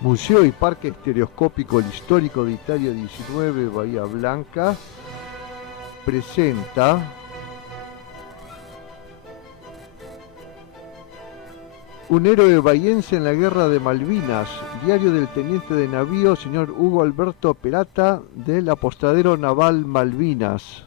Museo y Parque Estereoscópico El Histórico de Italia 19, Bahía Blanca, presenta un héroe bahiense en la Guerra de Malvinas, diario del teniente de navío señor Hugo Alberto Perata del Apostadero Naval Malvinas.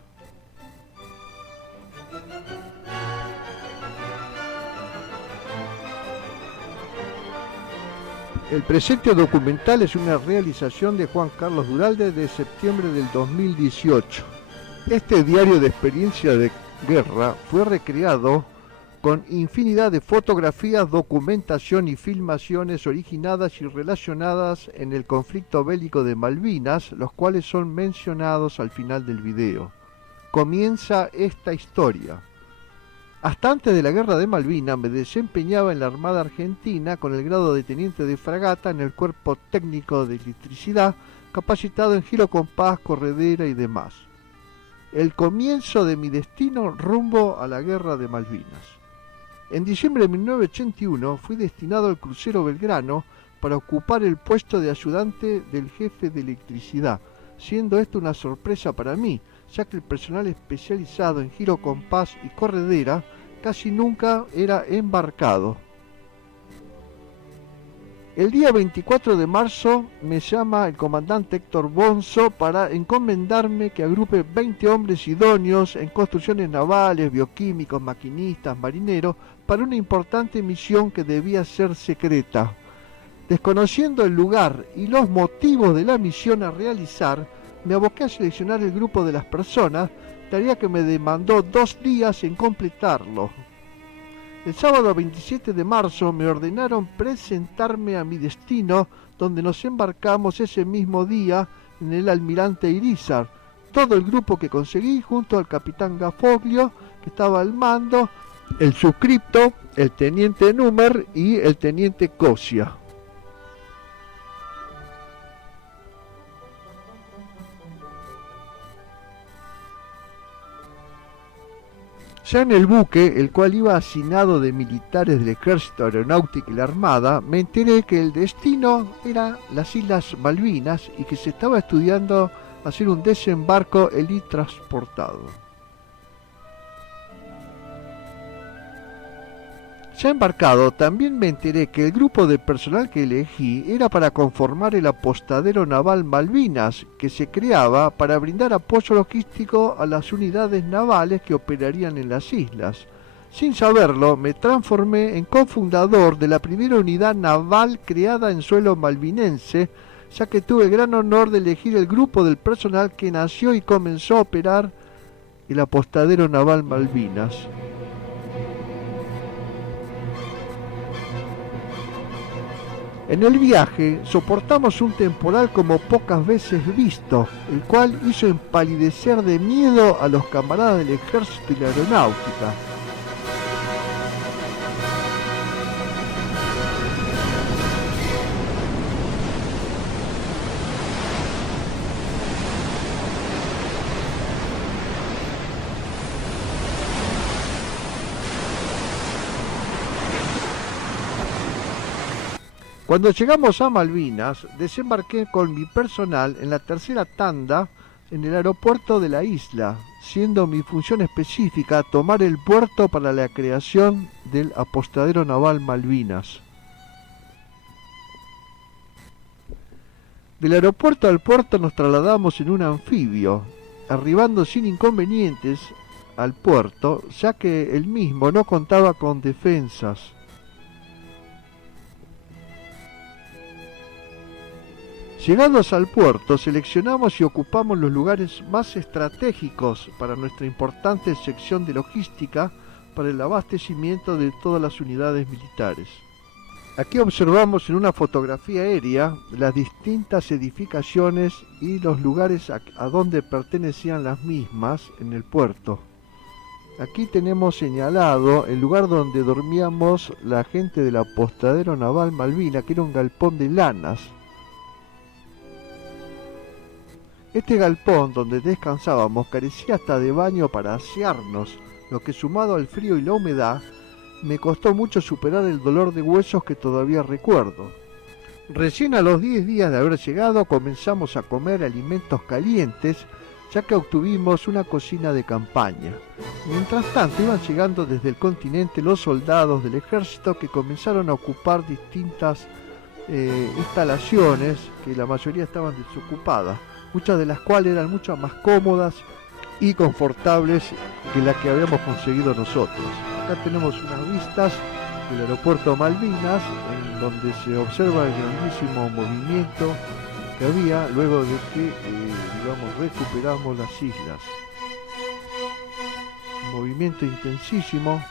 El presente documental es una realización de Juan Carlos Duralde de septiembre del 2018. Este diario de experiencia de guerra fue recreado con infinidad de fotografías, documentación y filmaciones originadas y relacionadas en el conflicto bélico de Malvinas, los cuales son mencionados al final del video. Comienza esta historia. Hasta antes de la Guerra de Malvinas me desempeñaba en la Armada Argentina con el grado de teniente de fragata en el Cuerpo Técnico de Electricidad, capacitado en giro compás, corredera y demás. El comienzo de mi destino rumbo a la Guerra de Malvinas. En diciembre de 1981 fui destinado al crucero Belgrano para ocupar el puesto de ayudante del jefe de electricidad, siendo esto una sorpresa para mí, ya que el personal especializado en giro compás y corredera casi nunca era embarcado. El día 24 de marzo me llama el comandante Héctor Bonzo para encomendarme que agrupe 20 hombres idóneos en construcciones navales, bioquímicos, maquinistas, marineros, para una importante misión que debía ser secreta. Desconociendo el lugar y los motivos de la misión a realizar, me aboqué a seleccionar el grupo de las personas, tarea que me demandó 2 días en completarlo. El sábado 27 de marzo me ordenaron presentarme a mi destino, donde nos embarcamos ese mismo día en el Almirante Irizar. Todo el grupo que conseguí, junto al capitán Gafoglio, que estaba al mando, el subscripto, el teniente Númer y el teniente Cosia. Ya en el buque, el cual iba hacinado de militares del Ejército Aeronáutico y la Armada, me enteré que el destino era las Islas Malvinas y que se estaba estudiando hacer un desembarco helitransportado. Ya embarcado, también me enteré que el grupo de personal que elegí era para conformar el Apostadero Naval Malvinas, que se creaba para brindar apoyo logístico a las unidades navales que operarían en las islas. Sin saberlo, me transformé en cofundador de la primera unidad naval creada en suelo malvinense, ya que tuve el gran honor de elegir el grupo del personal que nació y comenzó a operar el Apostadero Naval Malvinas. En el viaje soportamos un temporal como pocas veces visto, el cual hizo empalidecer de miedo a los camaradas del ejército y la aeronáutica. Cuando llegamos a Malvinas, desembarqué con mi personal en la tercera tanda en el aeropuerto de la isla, siendo mi función específica tomar el puerto para la creación del Apostadero Naval Malvinas. Del aeropuerto al puerto nos trasladamos en un anfibio, arribando sin inconvenientes al puerto, ya que el mismo no contaba con defensas. Llegados al puerto, seleccionamos y ocupamos los lugares más estratégicos para nuestra importante sección de logística para el abastecimiento de todas las unidades militares. Aquí observamos en una fotografía aérea las distintas edificaciones y los lugares a donde pertenecían las mismas en el puerto. Aquí tenemos señalado el lugar donde dormíamos la gente del Apostadero Naval Malvinas, que era un galpón de lanas. Este galpón donde descansábamos carecía hasta de baño para asearnos, lo que sumado al frío y la humedad me costó mucho superar el dolor de huesos que todavía recuerdo. Recién a los 10 días de haber llegado comenzamos a comer alimentos calientes, ya que obtuvimos una cocina de campaña. Mientras tanto iban llegando desde el continente los soldados del ejército que comenzaron a ocupar distintas instalaciones que la mayoría estaban desocupadas, muchas de las cuales eran mucho más cómodas y confortables que las que habíamos conseguido nosotros. Acá tenemos unas vistas del aeropuerto Malvinas, en donde se observa el grandísimo movimiento que había luego de que recuperamos las islas. Un movimiento intensísimo.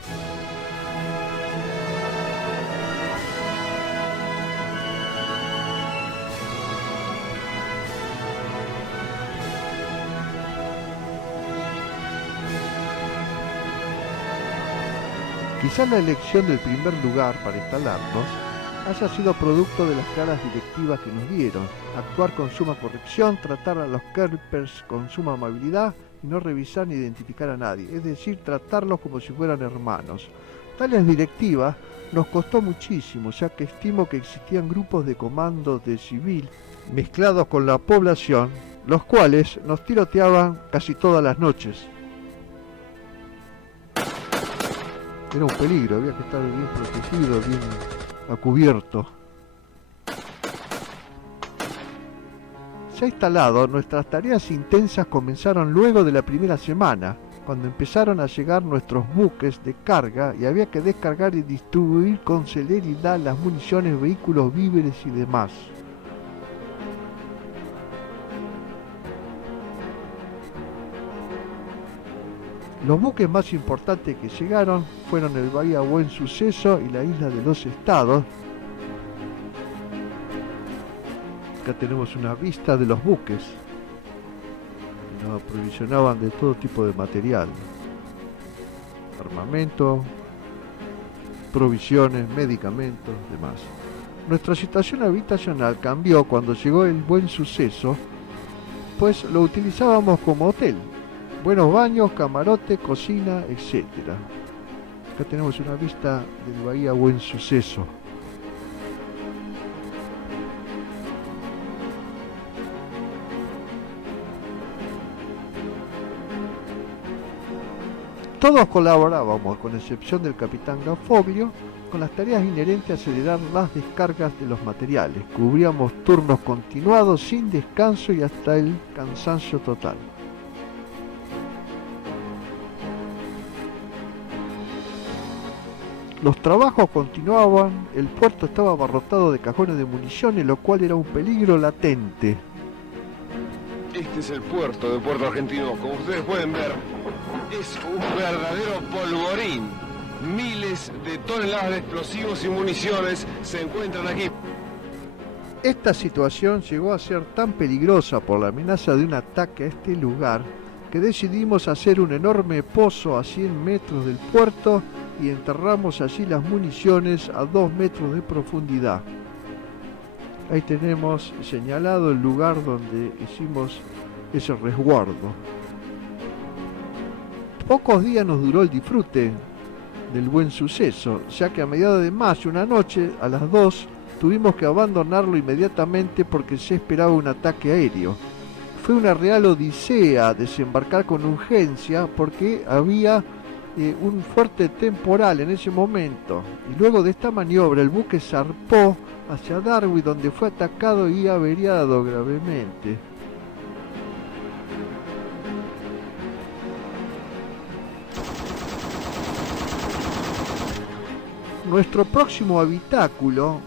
Quizás la elección del primer lugar para instalarnos haya sido producto de las claras directivas que nos dieron: actuar con suma corrección, tratar a los Kerpers con suma amabilidad y no revisar ni identificar a nadie, es decir, tratarlos como si fueran hermanos. Tales directivas nos costó muchísimo, ya que estimo que existían grupos de comandos de civil mezclados con la población, los cuales nos tiroteaban casi todas las noches. Era un peligro, había que estar bien protegido, bien a cubierto. Ya instalado, nuestras tareas intensas comenzaron luego de la primera semana, cuando empezaron a llegar nuestros buques de carga y había que descargar y distribuir con celeridad las municiones, vehículos, víveres y demás. Los buques más importantes que llegaron fueron el Bahía Buen Suceso y la Isla de los Estados. Acá tenemos una vista de los buques que nos aprovisionaban de todo tipo de material: armamento, provisiones, medicamentos, demás. Nuestra situación habitacional cambió cuando llegó el Buen Suceso, pues lo utilizábamos como hotel. Buenos baños, camarote, cocina, etc. Acá tenemos una vista del Bahía Buen Suceso. Todos colaborábamos, con excepción del capitán Gafoglio, con las tareas inherentes a acelerar las descargas de los materiales. Cubríamos turnos continuados, sin descanso y hasta el cansancio total. Los trabajos continuaban, el puerto estaba abarrotado de cajones de municiones, lo cual era un peligro latente. Este es el puerto de Puerto Argentino. Como ustedes pueden ver, es un verdadero polvorín. Miles de toneladas de explosivos y municiones se encuentran aquí. Esta situación llegó a ser tan peligrosa por la amenaza de un ataque a este lugar que decidimos hacer un enorme pozo a 100 metros del puerto y enterramos allí las municiones a 2 metros de profundidad. Ahí tenemos señalado el lugar donde hicimos ese resguardo. Pocos días nos duró el disfrute del Buen Suceso, ya que a mediados de mayo, una noche, a las 2, tuvimos que abandonarlo inmediatamente porque se esperaba un ataque aéreo. Fue una real odisea desembarcar con urgencia porque había un fuerte temporal en ese momento, y luego de esta maniobra el buque zarpó hacia Darwin, donde fue atacado y averiado gravemente. Nuestro próximo habitáculo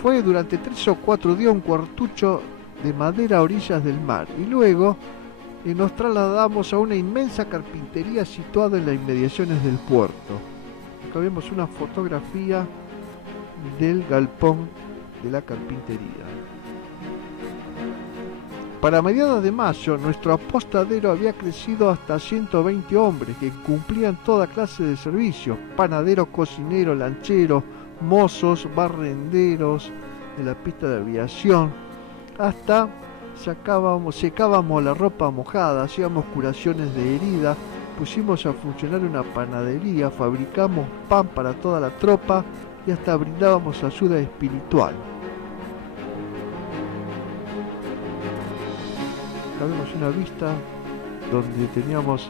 fue durante 3 o 4 días un cuartucho de madera a orillas del mar, y luego nos trasladamos a una inmensa carpintería situada en las inmediaciones del puerto. Acá vemos una fotografía del galpón de la carpintería. Para mediados de mayo, nuestro apostadero había crecido hasta 120 hombres que cumplían toda clase de servicios: panaderos, cocineros, lancheros, mozos, barrenderos de la pista de aviación, hasta secábamos la ropa mojada, hacíamos curaciones de heridas, pusimos a funcionar una panadería, fabricamos pan para toda la tropa y hasta brindábamos ayuda espiritual. acá vemos una vista donde teníamos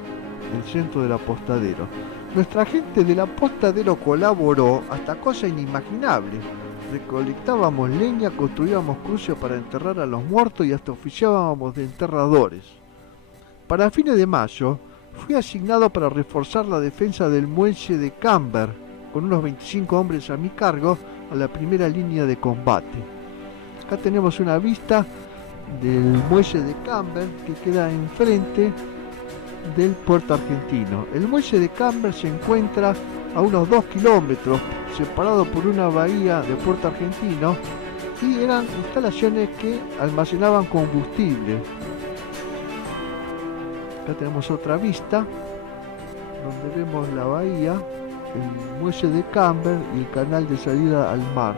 el centro del apostadero. Nuestra gente del apostadero colaboró hasta cosas inimaginables. Recolectábamos leña, construíamos cruces para enterrar a los muertos y hasta oficiábamos de enterradores. Para fines de mayo, fui asignado para reforzar la defensa del muelle de Camber, con unos 25 hombres a mi cargo, a la primera línea de combate. Acá tenemos una vista del muelle de Camber que queda enfrente del puerto argentino. El muelle de Camber se encuentra a unos 2 kilómetros, separado por una bahía de puerto argentino, y eran instalaciones que almacenaban combustible. Acá tenemos otra vista donde vemos la bahía, el muelle de Camber y el canal de salida al mar.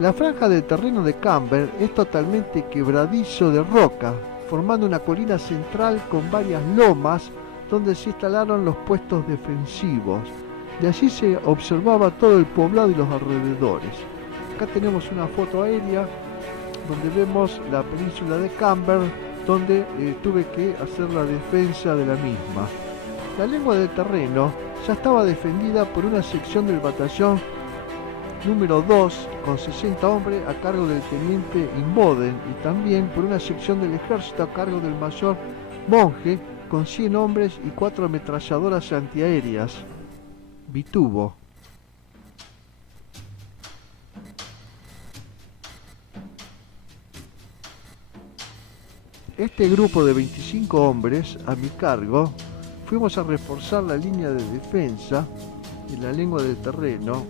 La franja del terreno de Camber es totalmente quebradizo de roca, formando una colina central con varias lomas donde se instalaron los puestos defensivos. De allí se observaba todo el poblado y los alrededores. Acá tenemos una foto aérea donde vemos la península de Camber, donde tuve que hacer la defensa de la misma. La lengua del terreno ya estaba defendida por una sección del batallón número 2 con 60 hombres a cargo del teniente Inboden, y también por una sección del ejército a cargo del mayor Monge con 100 hombres y 4 ametralladoras antiaéreas Bitubo. Este grupo de 25 hombres a mi cargo fuimos a reforzar la línea de defensa en la lengua del terreno.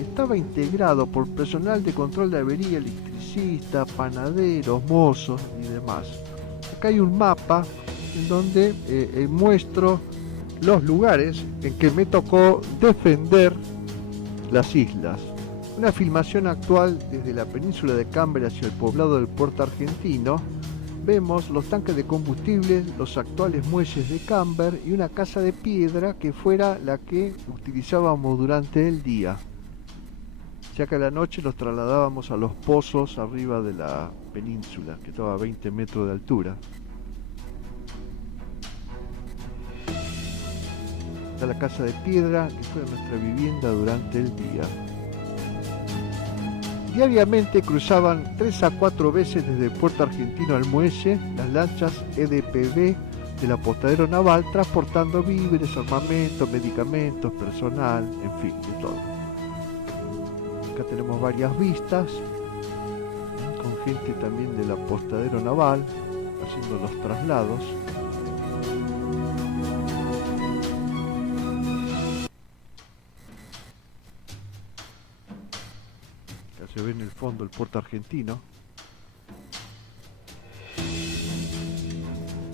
Estaba integrado por personal de control de avería, electricista, panaderos, mozos y demás. Acá hay un mapa en donde muestro los lugares en que me tocó defender las islas. Una filmación actual desde la península de Camber hacia el poblado del puerto argentino. Vemos los tanques de combustible, los actuales muelles de Camber y una casa de piedra que fuera la que utilizábamos durante el día. Ya que a la noche nos trasladábamos a los pozos arriba de la península, que estaba a 20 metros de altura. Está la casa de piedra, que fue nuestra vivienda durante el día. Diariamente cruzaban 3 a 4 veces desde el puerto argentino al muelle las lanchas EDPB del apostadero naval, transportando víveres, armamento, medicamentos, personal, en fin, de todo. Acá tenemos varias vistas con gente también del apostadero naval haciendo los traslados. Acá se ve en el fondo el puerto argentino.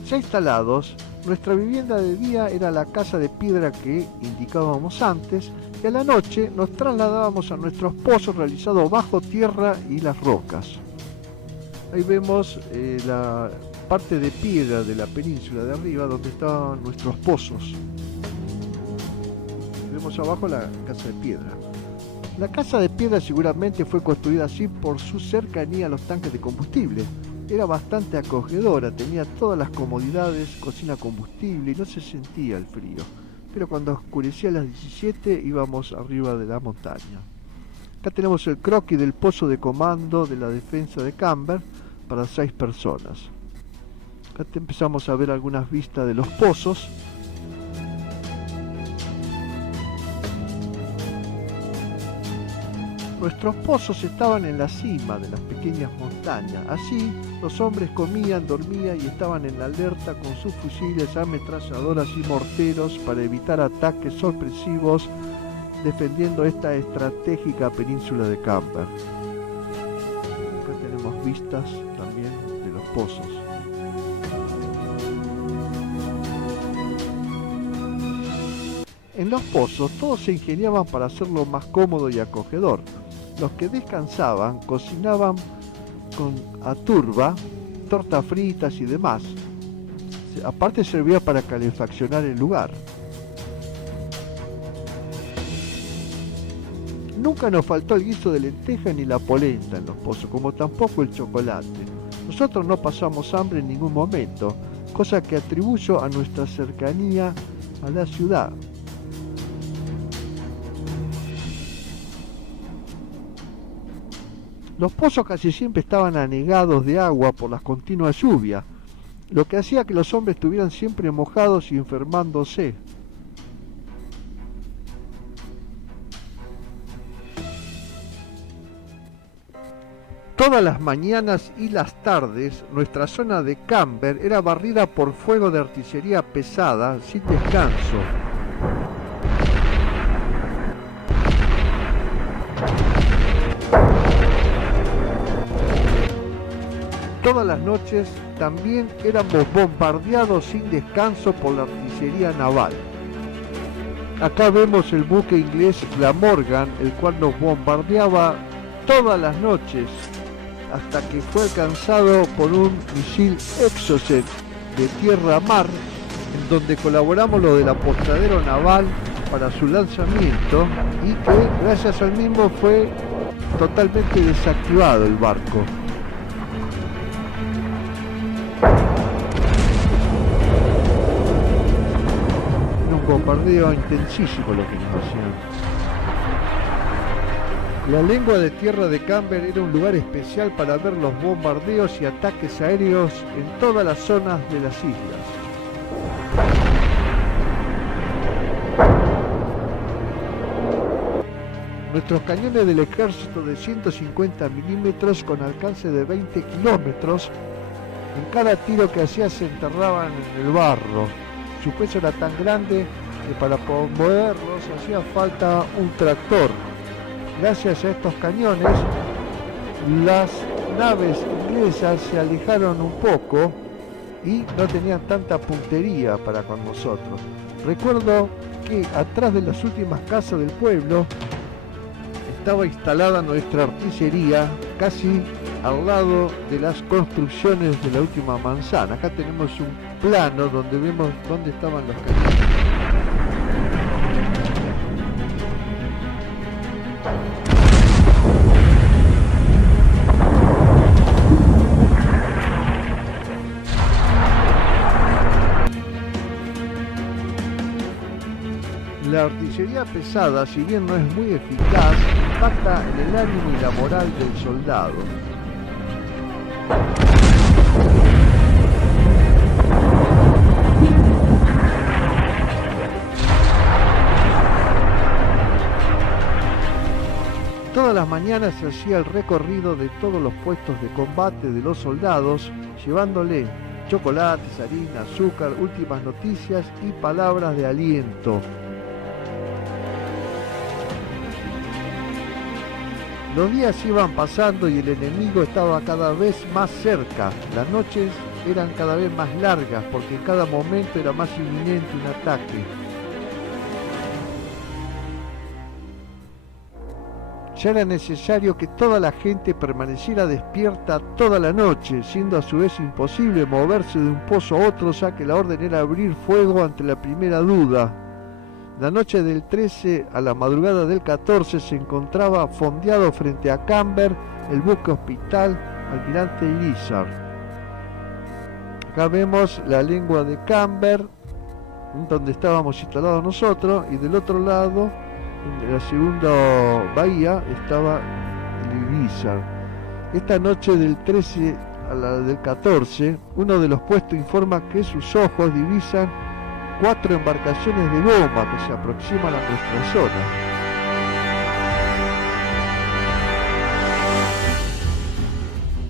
Ya instalados, nuestra vivienda de día era la casa de piedra que indicábamos antes, y a la noche nos trasladábamos a nuestros pozos realizados bajo tierra y las rocas. Ahí vemos la parte de piedra de la península de arriba donde estaban nuestros pozos. Y vemos abajo la casa de piedra. La casa de piedra seguramente fue construida así por su cercanía a los tanques de combustible. Era bastante acogedora, tenía todas las comodidades, cocina combustible y no se sentía el frío. Pero cuando oscurecía a las 17 íbamos arriba de la montaña. Acá tenemos el croquis del pozo de comando de la defensa de Camber para 6 personas. Acá empezamos a ver algunas vistas de los pozos. Nuestros pozos estaban en la cima de las pequeñas montañas. Así, los hombres comían, dormían y estaban en alerta con sus fusiles, ametralladoras y morteros para evitar ataques sorpresivos, defendiendo esta estratégica península de Camber. Acá tenemos vistas también de los pozos. En los pozos todos se ingeniaban para hacerlo más cómodo y acogedor. Los que descansaban cocinaban con aturba, tortas fritas y demás. Aparte servía para calefaccionar el lugar. Nunca nos faltó el guiso de lenteja ni la polenta en los pozos, como tampoco el chocolate. Nosotros no pasamos hambre en ningún momento, cosa que atribuyo a nuestra cercanía a la ciudad. Los pozos casi siempre estaban anegados de agua por las continuas lluvias, lo que hacía que los hombres estuvieran siempre mojados y enfermándose. Todas las mañanas y las tardes, nuestra zona de Camber era barrida por fuego de artillería pesada sin descanso. Todas las noches también éramos bombardeados sin descanso por la artillería naval. Acá vemos el buque inglés Glamorgan, el cual nos bombardeaba todas las noches hasta que fue alcanzado por un misil Exocet de tierra-mar, en donde colaboramos lo del apostadero naval para su lanzamiento y que gracias al mismo fue totalmente desactivado el barco. Era un bombardeo intensísimo lo que nos hacían. La lengua de tierra de Camber era un lugar especial para ver los bombardeos y ataques aéreos en todas las zonas de las islas. Nuestros cañones del ejército de 150 milímetros con alcance de 20 kilómetros, en cada tiro que hacía se enterraban en el barro. Su peso era tan grande que para moverlos hacía falta un tractor. Gracias a estos cañones, las naves inglesas se alejaron un poco y no tenían tanta puntería para con nosotros. Recuerdo que atrás de las últimas casas del pueblo estaba instalada nuestra artillería, casi al lado de las construcciones de la última manzana. Acá tenemos un plano donde vemos dónde estaban los cañones. La artillería pesada, si bien no es muy eficaz, impacta en el ánimo y la moral del soldado. Todas las mañanas se hacía el recorrido de todos los puestos de combate de los soldados, llevándole chocolates, harina, azúcar, últimas noticias y palabras de aliento. Los días iban pasando y el enemigo estaba cada vez más cerca. Las noches eran cada vez más largas porque en cada momento era más inminente un ataque. Ya era necesario que toda la gente permaneciera despierta toda la noche, siendo a su vez imposible moverse de un pozo a otro, ya que la orden era abrir fuego ante la primera duda. La noche del 13 a la madrugada del 14 se encontraba fondeado frente a Camber el buque hospital Almirante Irizar. Acá vemos la lengua de Camber, donde estábamos instalados nosotros, y del otro lado, en la segunda bahía, estaba el Irizar. Esta noche del 13 a la del 14, uno de los puestos informa que sus ojos divisan 4 embarcaciones de goma que se aproximan a nuestra zona.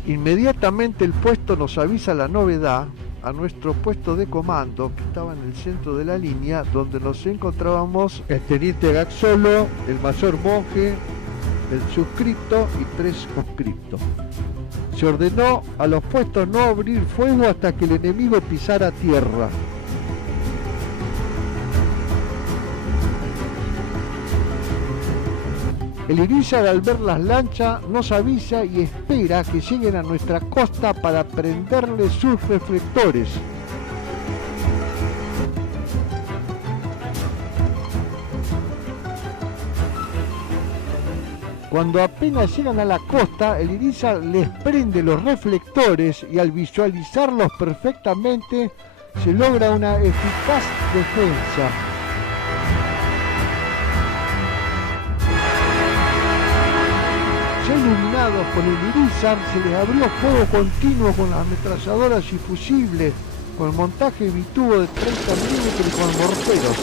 Inmediatamente el puesto nos avisa la novedad a nuestro puesto de comando, que estaba en el centro de la línea, donde nos encontrábamos el teniente Gaxolo, el mayor Monje, el suscripto y 3 conscriptos. Se ordenó a los puestos no abrir fuego hasta que el enemigo pisara tierra. El Irizar, al ver las lanchas, nos avisa y espera que lleguen a nuestra costa para prenderle sus reflectores. Cuando apenas llegan a la costa, el Irizar les prende los reflectores y al visualizarlos perfectamente se logra una eficaz defensa. Ya iluminados por el Irizar, se les abrió fuego continuo con las ametralladoras y fusibles, con montaje bitubo de 30 milímetros y con morteros.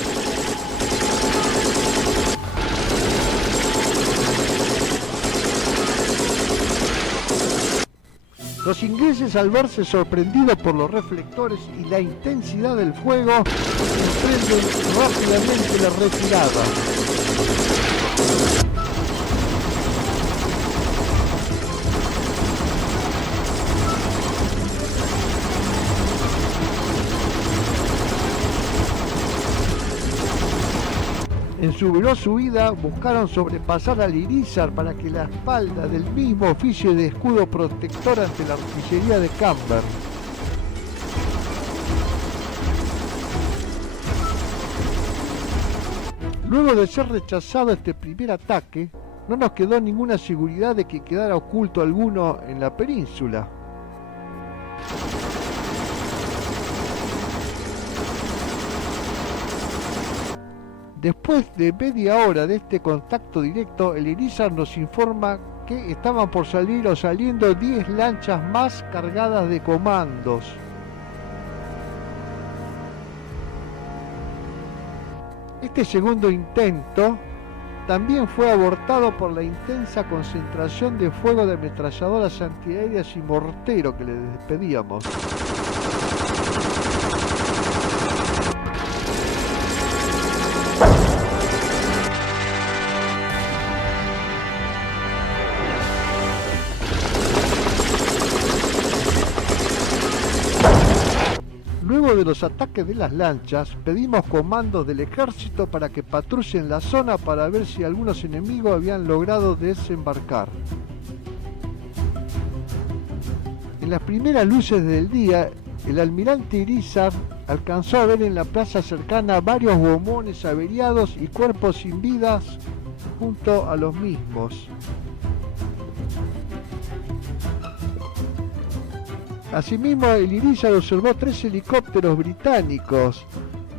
Los ingleses, al verse sorprendidos por los reflectores y la intensidad del fuego, emprenden rápidamente la retirada. En su veloz huida buscaron sobrepasar al Irizar para que la espalda del mismo oficie de escudo protector ante la artillería de Camber. Luego de ser rechazado este primer ataque, no nos quedó ninguna seguridad de que quedara oculto alguno en la península. Después de media hora de este contacto directo, el Irizar nos informa que estaban por salir o saliendo 10 lanchas más cargadas de comandos. Este segundo intento también fue abortado por la intensa concentración de fuego de ametralladoras antiaéreas y mortero que le despedíamos. Luego de los ataques de las lanchas, pedimos comandos del ejército para que patrullen la zona para ver si algunos enemigos habían logrado desembarcar. En las primeras luces del día, el almirante Irizar alcanzó a ver en la plaza cercana varios gomones averiados y cuerpos sin vidas junto a los mismos. Asimismo, el Irizar observó 3 helicópteros británicos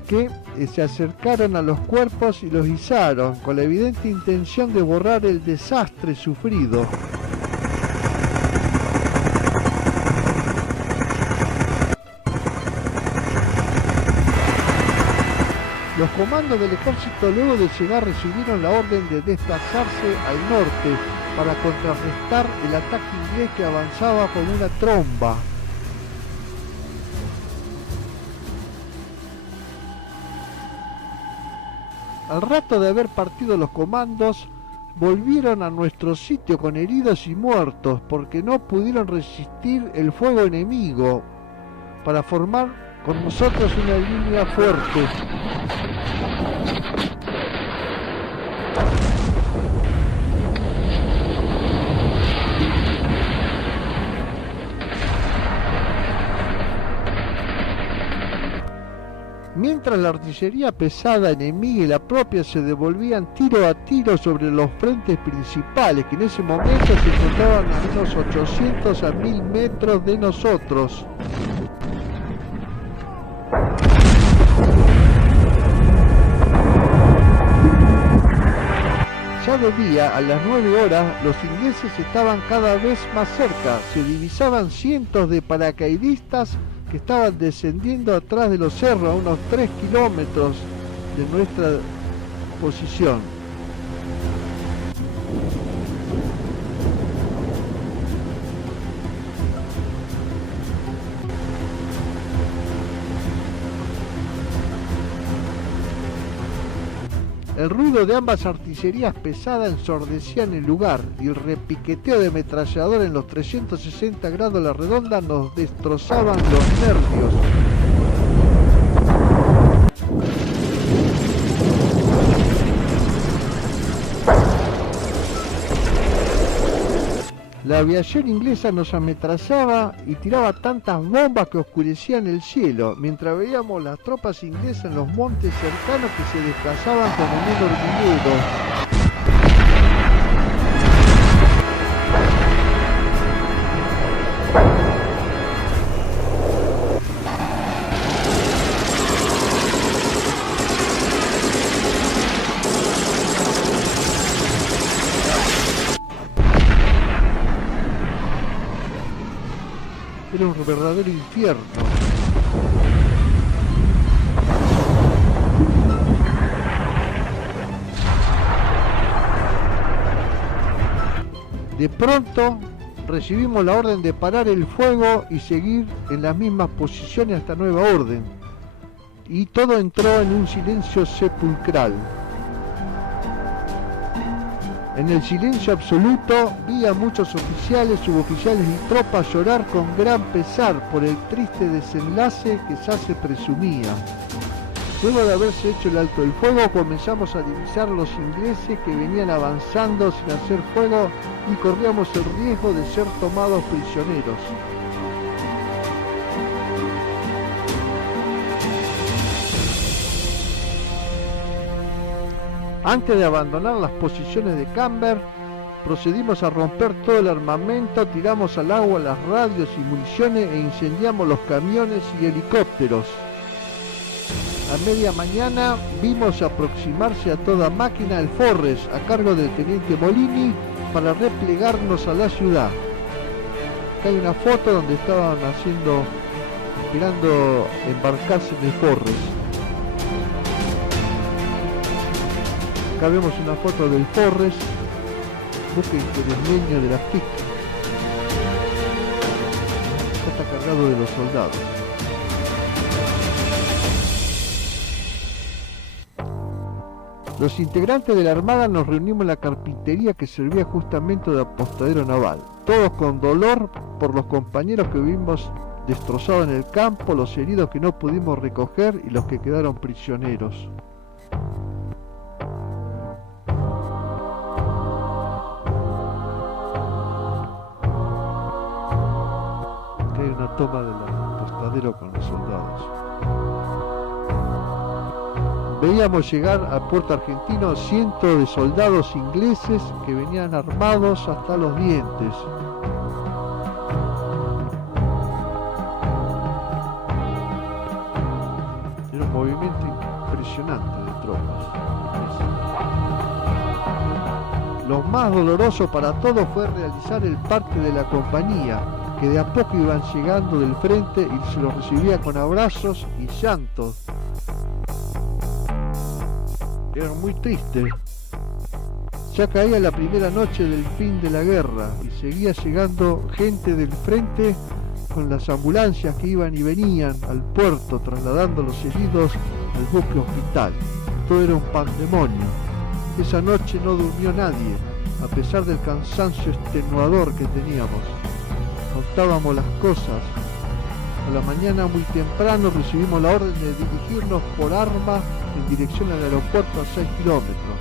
que se acercaron a los cuerpos y los izaron, con la evidente intención de borrar el desastre sufrido. Los comandos del ejército, luego de llegar, recibieron la orden de desplazarse al norte para contrarrestar el ataque inglés que avanzaba con una tromba. Al rato de haber partido los comandos, volvieron a nuestro sitio con heridos y muertos porque no pudieron resistir el fuego enemigo para formar con nosotros una línea fuerte. Mientras la artillería pesada enemiga y la propia se devolvían tiro a tiro sobre los frentes principales, que en ese momento se encontraban a unos 800 a 1000 metros de nosotros. Ya de día, a las 9 horas, los ingleses estaban cada vez más cerca. Se divisaban cientos de paracaidistas que estaban descendiendo atrás de los cerros a unos 3 kilómetros de nuestra posición. El ruido de ambas artillerías pesadas ensordecía en el lugar y el repiqueteo de ametrallador en los 360 grados a la redonda nos destrozaban los nervios. La aviación inglesa nos ametrallaba y tiraba tantas bombas que oscurecían el cielo, mientras veíamos las tropas inglesas en los montes cercanos que se desplazaban como en un hormiguero. Era un verdadero infierno. De pronto recibimos la orden de parar el fuego y seguir en las mismas posiciones hasta nueva orden. Y todo entró en un silencio sepulcral. En el silencio absoluto vi a muchos oficiales, suboficiales y tropas llorar con gran pesar por el triste desenlace que ya se presumía. Luego de haberse hecho el alto del fuego, comenzamos a divisar los ingleses que venían avanzando sin hacer fuego y corríamos el riesgo de ser tomados prisioneros. Antes de abandonar las posiciones de Camber, procedimos a romper todo el armamento, tiramos al agua las radios y municiones e incendiamos los camiones y helicópteros. A media mañana vimos aproximarse a toda máquina el Forrest a cargo del teniente Molini para replegarnos a la ciudad. Acá hay una foto donde estaban esperando embarcarse en el Forrest. Acá vemos una foto del Forrest, buque intermedio de la FIC. Está cargado de los soldados. Los integrantes de la Armada nos reunimos en la carpintería que servía justamente de apostadero naval, todos con dolor por los compañeros que vimos destrozados en el campo, los heridos que no pudimos recoger y los que quedaron prisioneros. Acá hay una toma del apostadero con los soldados. Veíamos llegar al puerto argentino cientos de soldados ingleses que venían armados hasta los dientes. Era un movimiento impresionante de tropas. Lo más doloroso para todos fue realizar el parte de la compañía, que de a poco iban llegando del frente y se los recibía con abrazos y llantos. Era muy triste. Ya caía la primera noche del fin de la guerra y seguía llegando gente del frente con las ambulancias que iban y venían al puerto trasladando los heridos al buque hospital. Todo era un pandemonio. Esa noche no durmió nadie, a pesar del cansancio extenuador que teníamos. Contábamos las cosas. A la mañana muy temprano recibimos la orden de dirigirnos por arma en dirección al aeropuerto a 6 kilómetros.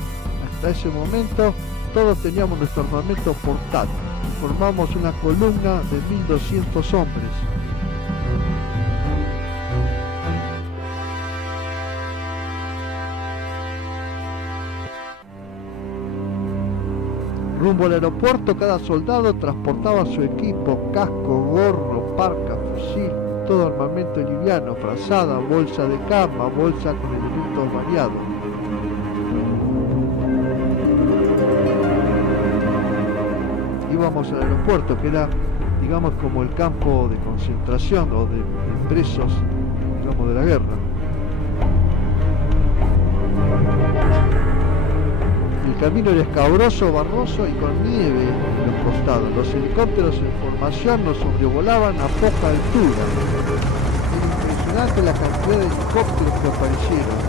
Hasta ese momento todos teníamos nuestro armamento portátil y formamos una columna de 1200 hombres. Rumbo al aeropuerto, cada soldado transportaba su equipo, casco, gorro, parca, fusil, todo armamento liviano, frazada, bolsa de cama, bolsa con elementos variados. Íbamos al aeropuerto, que era, digamos, como el campo de concentración o de presos, digamos, de la guerra. El camino era escabroso, barroso y con nieve en los costados. Los helicópteros en formación nos sobrevolaban a poca altura. Era impresionante la cantidad de helicópteros que aparecieron.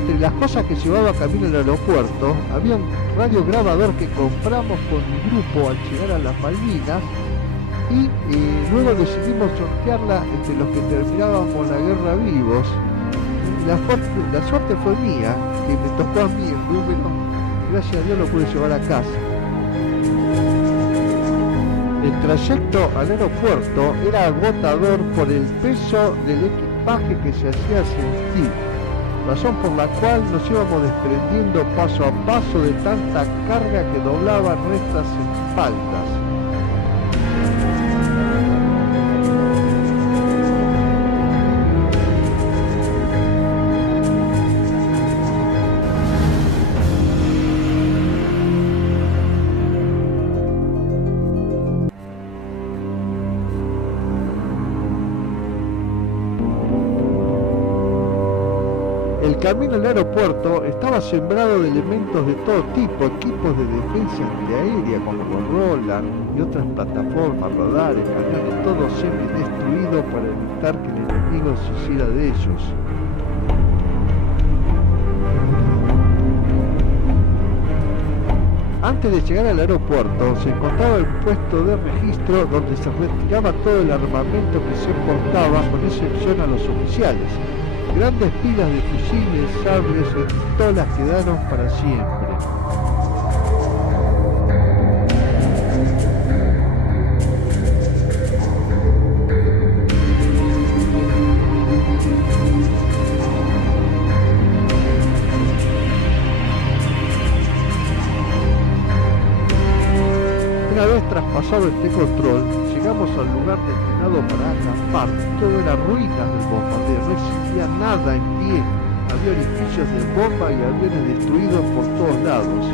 Entre las cosas que llevaba camino al aeropuerto, había un radiograbador que compramos con mi grupo al llegar a las Malvinas y luego decidimos sortearla entre los que terminábamos la guerra vivos. La suerte fue mía, que me tocó a mí el número, gracias a Dios lo pude llevar a casa. El trayecto al aeropuerto era agotador por el peso del equipaje que se hacía sentir, razón por la cual nos íbamos desprendiendo paso a paso de tanta carga que doblaba nuestras espaldas. El camino al aeropuerto estaba sembrado de elementos de todo tipo, equipos de defensa antiaérea como los Roland y otras plataformas, radares, cañones, todo semi-destruido para evitar que el enemigo se hiciera de ellos. Antes de llegar al aeropuerto se encontraba el puesto de registro donde se retiraba todo el armamento que se portaba, con excepción a los oficiales. Grandes pilas de fusiles, sables y pistolas quedaron para siempre. Una vez traspasado este control, llegamos al lugar destinado para acampar. Todo era ruinas del bombardeo, no existía nada en pie. Había orificios de bomba y aviones destruidos por todos lados.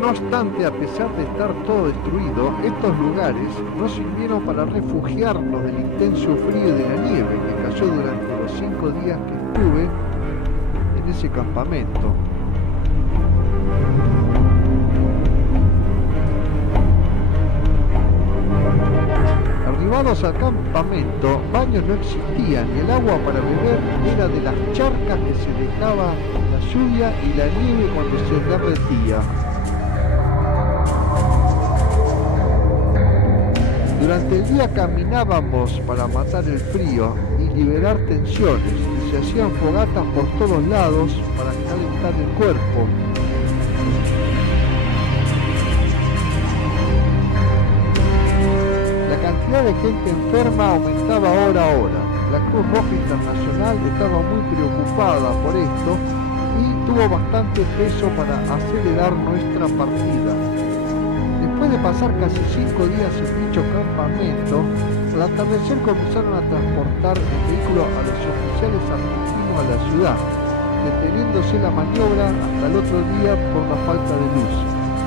No obstante, a pesar de estar todo destruido, estos lugares no sirvieron para refugiarnos del intenso frío y de la nieve que cayó durante los 5 días que estuve en ese campamento. Arribados al campamento, baños no existían y el agua para beber era de las charcas que se dejaba la lluvia y la nieve cuando se derretía. Durante el día caminábamos para matar el frío y liberar tensiones, y se hacían fogatas por todos lados para calentar el cuerpo. La cantidad de gente enferma aumentaba hora a hora. La Cruz Roja Internacional estaba muy preocupada por esto y tuvo bastante peso para acelerar nuestra partida. Después de pasar casi 5 días en dicho campamento, al atardecer comenzaron a transportar el vehículo a los oficiales argentinos a la ciudad, deteniéndose la maniobra hasta el otro día por la falta de luz.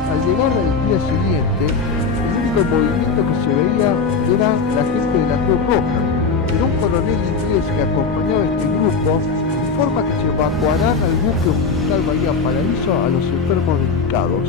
Al llegar el día siguiente, el único movimiento que se veía era la gente de la Cruz Roja, pero un coronel inglés que acompañaba a este grupo informa que se evacuarán al buque hospital Bahía Paraíso a los enfermos delicados.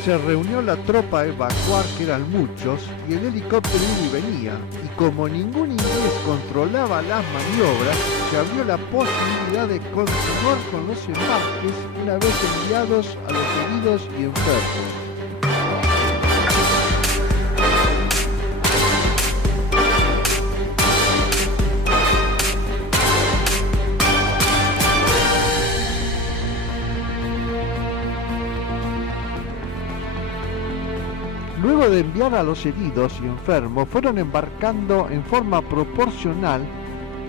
Se reunió la tropa a evacuar, que eran muchos, y el helicóptero iba y venía, y como ningún inglés controlaba las maniobras, se abrió la posibilidad de continuar con los embarques una vez enviados a los heridos y enfermos. Luego de enviar a los heridos y enfermos, fueron embarcando en forma proporcional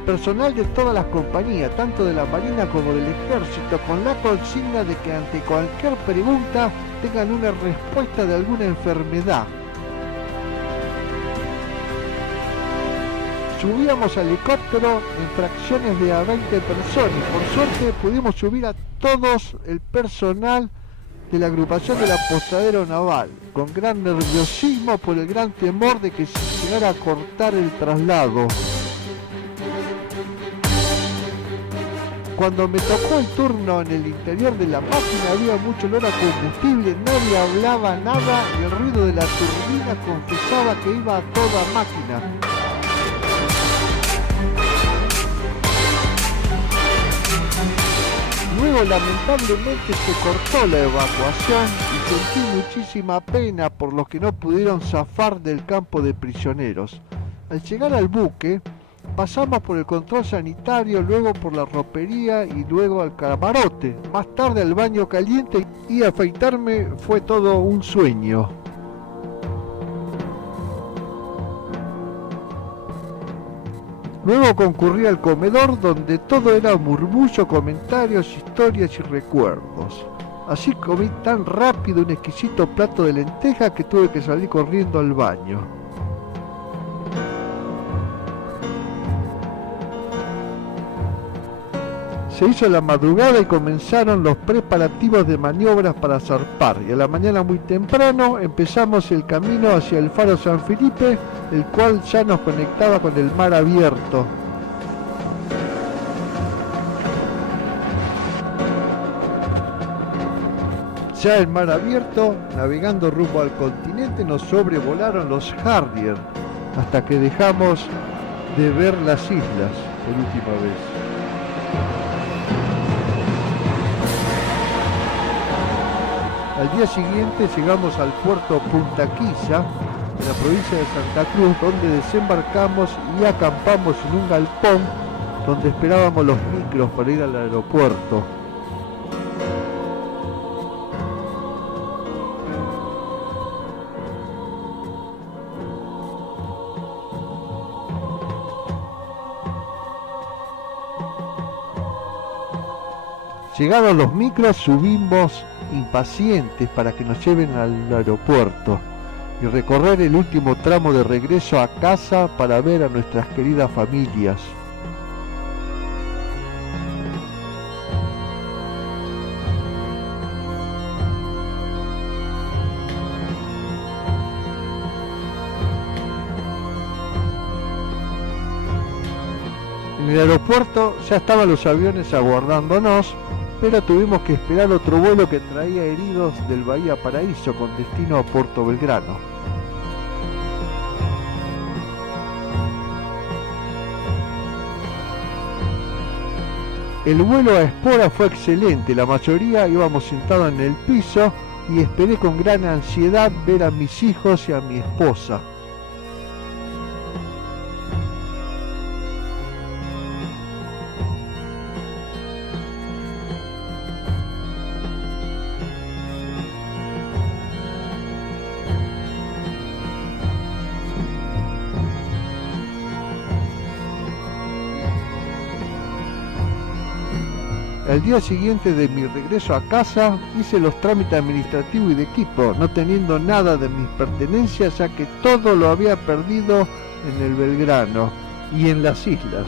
personal de todas las compañías, tanto de la Marina como del Ejército, con la consigna de que ante cualquier pregunta tengan una respuesta de alguna enfermedad. Subíamos al helicóptero en fracciones de a 20 personas y por suerte pudimos subir a todos el personal de la agrupación del apostadero naval, con gran nerviosismo por el gran temor de que se llegara a cortar el traslado. Cuando me tocó el turno en el interior de la máquina había mucho olor a combustible, nadie hablaba nada y el ruido de la turbina confesaba que iba a toda máquina. Luego lamentablemente se cortó la evacuación y sentí muchísima pena por los que no pudieron zafar del campo de prisioneros. Al llegar al buque, pasamos por el control sanitario, luego por la ropería y luego al camarote. Más tarde al baño caliente y afeitarme fue todo un sueño. Luego concurrí al comedor donde todo era murmullo, comentarios, historias y recuerdos. Así comí tan rápido un exquisito plato de lentejas que tuve que salir corriendo al baño. Se hizo la madrugada y comenzaron los preparativos de maniobras para zarpar, y a la mañana muy temprano empezamos el camino hacia el faro San Felipe, el cual ya nos conectaba con el mar abierto. Ya en mar abierto, navegando rumbo al continente, nos sobrevolaron los Harrier, hasta que dejamos de ver las islas por última vez. Al día siguiente llegamos al puerto Punta Quilla, en la provincia de Santa Cruz, donde desembarcamos y acampamos en un galpón donde esperábamos los micros para ir al aeropuerto. Llegados los micros, subimos impacientes para que nos lleven al aeropuerto y recorrer el último tramo de regreso a casa para ver a nuestras queridas familias. En el aeropuerto ya estaban los aviones aguardándonos, pero tuvimos que esperar otro vuelo que traía heridos del Bahía Paraíso con destino a Puerto Belgrano. El vuelo a Espora fue excelente, la mayoría íbamos sentados en el piso y esperé con gran ansiedad ver a mis hijos y a mi esposa. Al día siguiente de mi regreso a casa, hice los trámites administrativos y de equipo, no teniendo nada de mis pertenencias, ya que todo lo había perdido en el Belgrano y en las islas.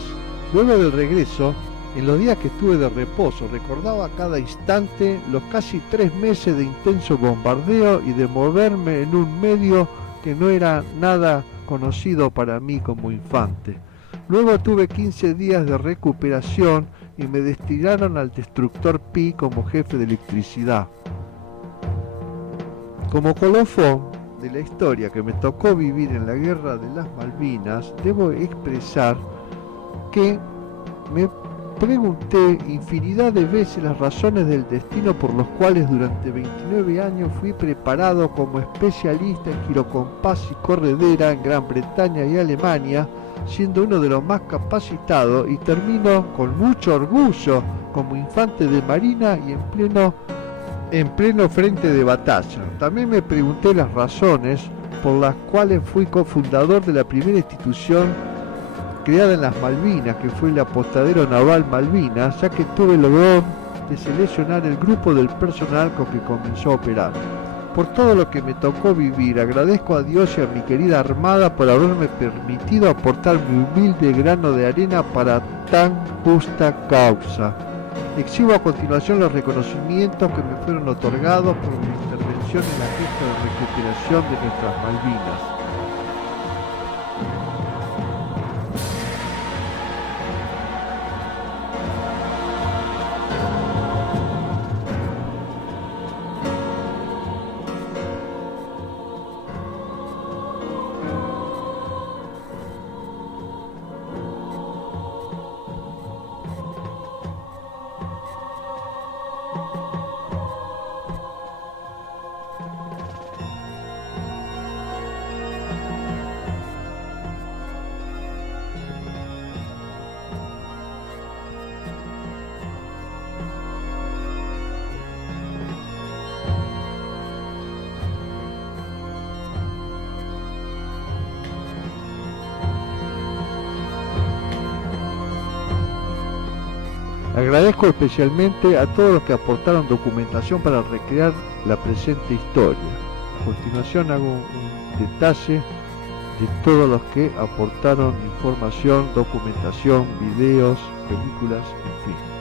Luego del regreso, en los días que estuve de reposo, recordaba a cada instante los casi 3 meses de intenso bombardeo y de moverme en un medio que no era nada conocido para mí como infante. Luego tuve 15 días de recuperación y me destinaron al destructor Pi como jefe de electricidad. Como colofón de la historia que me tocó vivir en la guerra de las Malvinas, debo expresar que me pregunté infinidad de veces las razones del destino por los cuales durante 29 años fui preparado como especialista en girocompás y corredera en Gran Bretaña y Alemania, siendo uno de los más capacitados, y termino con mucho orgullo como infante de marina y en pleno frente de batalla. También me pregunté las razones por las cuales fui cofundador de la primera institución creada en las Malvinas, que fue el Apostadero Naval Malvinas, ya que tuve el honor de seleccionar el grupo del personal con que comenzó a operar. Por todo lo que me tocó vivir, agradezco a Dios y a mi querida Armada por haberme permitido aportar mi humilde grano de arena para tan justa causa. Exhibo a continuación los reconocimientos que me fueron otorgados por mi intervención en la gesta de recuperación de nuestras Malvinas. Agradezco especialmente a todos los que aportaron documentación para recrear la presente historia. A continuación hago un detalle de todos los que aportaron información, documentación, videos, películas, en fin.